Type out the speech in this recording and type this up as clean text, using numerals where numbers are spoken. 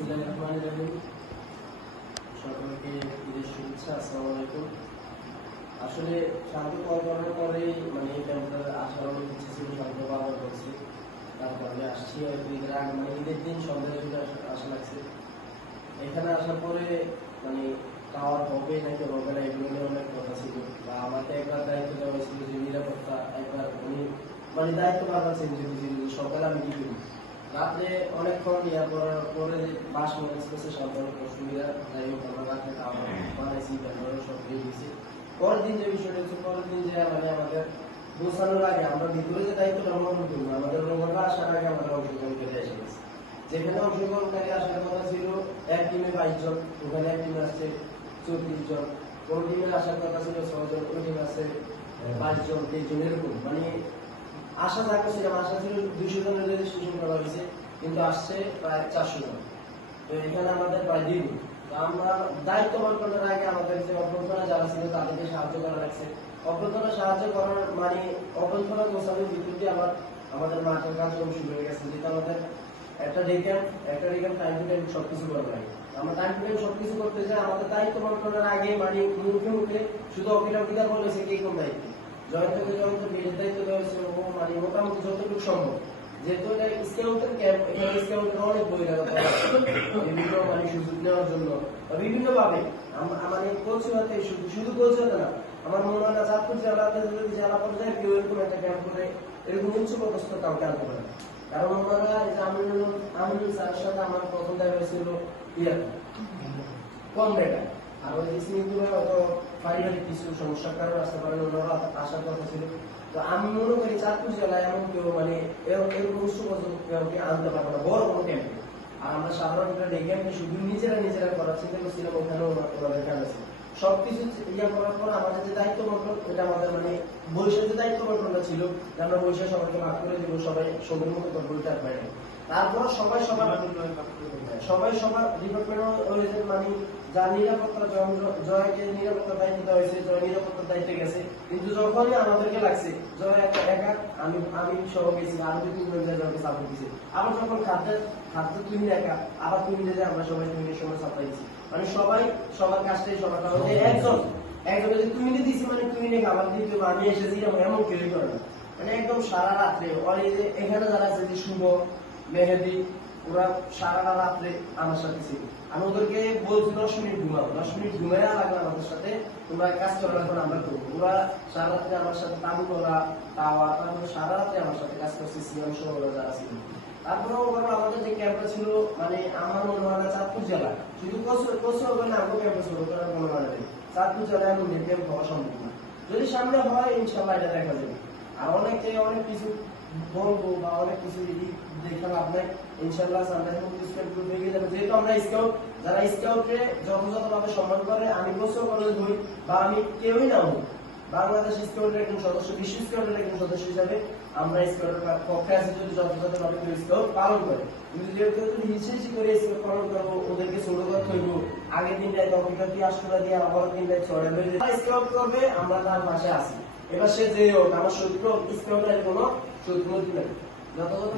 বিসমিল্লাহিররহমানিররহিম। সকলকে ঈদের শুভেচ্ছা। আসসালামু আলাইকুম। আসলে শান্ত কল করার পরেই এই ক্যাম্পটার আসার অনেক ইচ্ছে ছিল, শান্ত বাবার বলছে। তারপর আমি আসছি হয়তো ঈদের আগে, ঈদের দিন সন্ধ্যায় চলে আসা লাগছে। এখানে আসার পরে টাওয়ার হবে নাকি হবে না এগুলো নিয়ে অনেক কথা ছিল। বা আমাকে একবার দায়িত্ব দেওয়া হয়েছিল যে নিরাপত্তা, একবার উনি দায়িত্ব পাল্টা চেঞ্জ হয়েছিল যে সকালে আমি কি করি। রাত্রে অনেকক্ষণ ইয়া করার পরে বাস এক্সপ্রেসে সাধারণ অসুবিধা, যাই হোক আমরা রাত্রে খাওয়া বানাইছি, ব্যাঙ্গালোর সব দিয়ে দিয়েছি। পরের দিন যে বিষয়টা হচ্ছে, পরের দিন যে আমাদের পৌঁছানোর আগে আমরা ভিতরে যে দায়িত্বটা গ্রহণ করবো, আমাদের রোবটরা আসার আগে আমাদের অংশগ্রহণ করে এসে গেছে। যেখানে অংশগ্রহণকারী আসার কথা ছিল এক টিমে 22 জন, ওখানে এক টিমে আসছে 34 জন। কোন টিমে আসার কথা ছিল 6 জন, ওই টিমে আছে 22 জন, 23 জন, এরকম আশা থাকছিলাম। আশা ছিল 200 জনের রেজিস্ট্রেশন করা হয়েছে, কিন্তু আসছে প্রায় 400 জন। তো এখানে আমাদের প্রায় দ্বিগুণ। তো আমরা দায়িত্ব বন্টনের আগে আমাদের যে অভ্যর্থনা যারা ছিল তাদেরকে সাহায্য করা লাগছে। অভ্যর্থনা সাহায্য করার অভ্যর্থনা গোছানোর ভিতর দিয়ে আমাদের মাঠের কাজকর্ম শুরু হয়ে গেছে, যেটা আমাদের একটা রেখান টাইম টু টাইম সবকিছু করা লাগে। আমরা টাইম টু টাইম সবকিছু করতে চাই। আমাদের দায়িত্ব বন্টনের আগে মুখে মুখে শুধু অফিসার বলেছে কে কোন দায়িত্ব। জয়ন্তকে বিয়ের দায়িত্ব দেওয়া হয়েছিল মোটামুটি যতটুকু সম্ভব। যেহেতু এটা স্কাউটের ক্যাম্প, এখানে স্কাউটের অনেক বহিরাগত বিভিন্ন সুযোগ নেওয়ার জন্য বিভিন্ন ভাবে কৌশলতে শুধু কৌশলতে না, আমার মনে হয় না চাঁদপুর জেলাতে যদি জেলা পর্যায়ে কেউ এরকম একটা ক্যাম্প করে এরকম উচ্চ পদস্থ কাউকে আনতে পারে। কারণ ওনারা আমিনুল স্যারের সাথে আমার প্রথম দেখা হয়েছিল কম রেখা। আর ওই স্নিগ্ধরা অত পারিবারিক কিছু সমস্যার কারণে আসতে পারেন, ওনারা আসার কথা ছিল। তো আমি মনে করি চাঁদপুর জেলায় এমন কেউ এরকম উচ্চ পর্যন্ত কাউকে আনতে পারবো না বড় কোনো ক্যাম্পে। আর আমরা সাধারণত এই ক্যাম্পে শুধু নিজেরা করার চিন্তা করছিলাম, ওখানে ওনাদের কাজ আছে। সবকিছু ইয়া করার পর আমাদের যে দায়িত্ব বন্টন, এটা আমাদের বৈশাখ যে দায়িত্ব বন্টনটা ছিল, আমরা বৈশাখ সবাইকে ভাগ করে দেবো, সবাই সবের মতো করবো, এটা বাইরে। তারপর সবাই সবার ডিপার্টমেন্ট যার নিরাপত্তা জয়কে নিরাপত্তার দায়িত্ব দেওয়া হয়েছে, জয় নিরাপত্তার দায়িত্বে গেছে। কিন্তু যখনই আমাদেরকে লাগছে জয় একা আমি সহ গেছি, আরো 2-3 জন জয়কে সাপোর্ট দিয়েছি। আবার যখন খাদ্য তুমি একা, আবার তুমি যে আমরা সবাই তুমি সময় সাপ্লাই দিচ্ছি, সবাই সবার কাজটাই সবার কারণ একজন যে তুমি দিচ্ছি তুমি নাকি আমার দিতে আমি এসেছি এমন কেউই করে না। একদম সারা রাত্রে যে এখানে যারা আছে যে শুভ মেহেদি, ওরা সারা রাত্রে আমার সাথে ছিল। আমি ওদেরকে বলছি 10 মিনিট ঘুমাবো, 10 মিনিট ঘুমাইয়া লাগলো আমাদের সাথে, তোমরা কাজ করার এখন আমরা করবো। ওরা সারা রাত্রে আমার সাথে তাবু করা তাওয়া, তারপরে সারা রাত্রে আমার সাথে কাজ করছে সিএম সহ যারা ছিল। তারপরেও আমাদের যে ক্যাম্পটা ছিল আমার মনে হয় না চাঁদপুর জেলা শুধু কোচবিহার করে না, আমাকে ক্যাম্পে ছিল মনে হয় না চাঁদপুর জেলায় এমন ক্যাম্প হওয়া সম্ভব না। যদি সামনে হয় ইনশাল্লাহ এটা দেখা যাবে। আর অনেক কিছু বলবো বা অনেক কিছু দেখে লাভ নাই। ইনশাল্লাহ যেহেতু আমরা স্কাউট, যারা স্কাউটে যথাযথভাবে সম্মান করে, আমি কোচও কলেজ হই বা আমি কেউই না হই, বাংলাদেশ স্কাউটের একজন সদস্য, বিশ্ব স্কাউটের একজন সদস্য হিসাবে আমরা স্কাউটের পক্ষে আছি যদি যথাযথভাবে কেউ স্কাউট পালন করে। কিন্তু যেহেতু হিসেবে করে স্কাউট পালন করবো, ওদেরকে ছোট করে থইবো, আগের দিনটায় অফিসার দিয়ে আষ্টরা দিয়ে আবার দিনটায় ছড়া হয়ে স্কাউট করবে, আমরা তার পাশে আছি। এবার সে যে হোক, আমার শত্রু স্কাউটের কোনো শত্রু নেই। যথাযথ